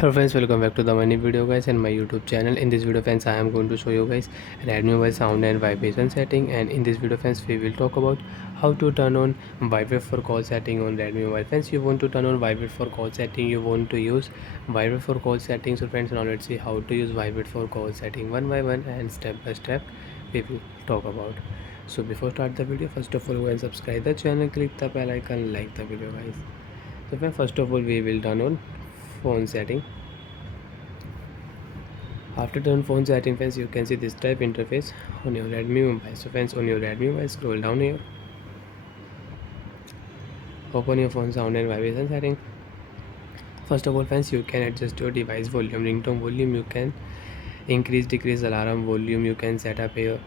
Hello friends, welcome back to the money video guys and my YouTube channel. In this video friends, I am going to show you guys Redmi mobile sound and vibration setting, and in this video friends we will talk about how to turn on vibrate for call setting on Redmi mobile. Friends, you want to turn on vibrate for call setting, you want to use vibrate for call setting. So friends, now let's see how to use vibrate for call setting one by one and step by step we will talk about. So before start the video, first of all go and subscribe the channel, click the bell icon, like the video guys. So friends, first of all we will turn on phone setting. After turn phone setting friends, you can see this type interface on your Redmi mobile. So friends, on your Redmi mobile, scroll down here, open your phone sound and vibration setting. First of all friends, you can adjust your device volume, ringtone volume, you can increase decrease alarm volume, you can set up your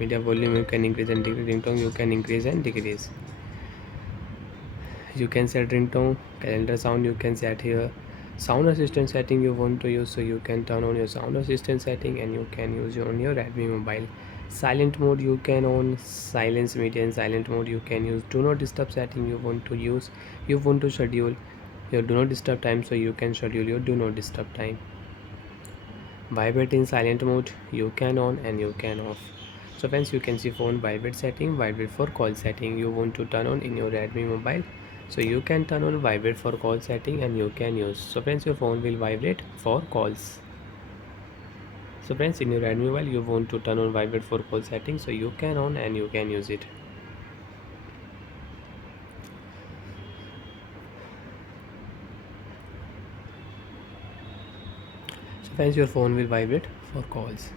media volume, you can increase and decrease ringtone, you can increase and decrease. You can set ringtone, calendar sound, you can set here sound assistant setting you want to use, so you can turn on your sound assistant setting and you can use on your Redmi mobile. Silent mode, you can on silence media and silent mode you can use do not disturb setting you want to use. You want to schedule your do not disturb time, so you can schedule your do not disturb time. Vibrate in silent mode you can on and you can off. So friends, you can see phone vibrate setting, vibrate for call setting you want to turn on in your Redmi mobile, so you can turn on vibrate for call setting and you can use. So friends, your phone will vibrate for calls. So friends, in your Redmi mobile you want to turn on vibrate for call setting, so you can on and you can use it. So friends, your phone will vibrate for calls.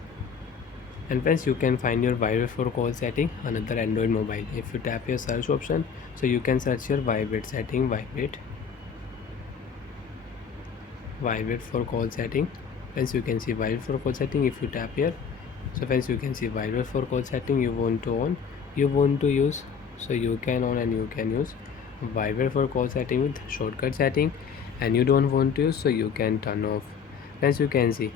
And friends, you can find your vibrate for call setting another Android mobile. If you tap your search option, so you can search your vibrate setting, vibrate for call setting. Friends, you can see vibrate for call setting if you tap here. So friends, you can see vibrate for call setting you want to on, you want to use, so you can on and you can use. Vibrate for call setting with shortcut setting and you don't want to use, so you can turn off. Friends, you can see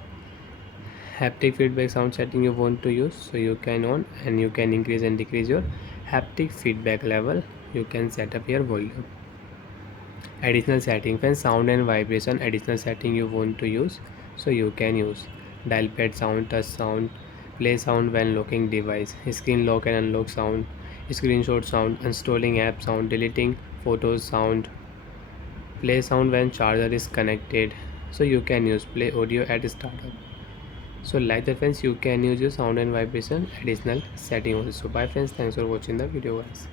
haptic feedback sound setting you want to use, so you can on and you can increase and decrease your haptic feedback level. You can set up your volume. Additional setting, when sound and vibration additional setting you want to use, so you can use dial pad sound, touch sound, play sound when locking device, screen lock and unlock sound, screenshot sound, installing app sound, deleting photos sound, play sound when charger is connected, so you can use play audio at startup. So like that friends, you can use your sound and vibration additional setting also. Bye friends, thanks for watching the video guys.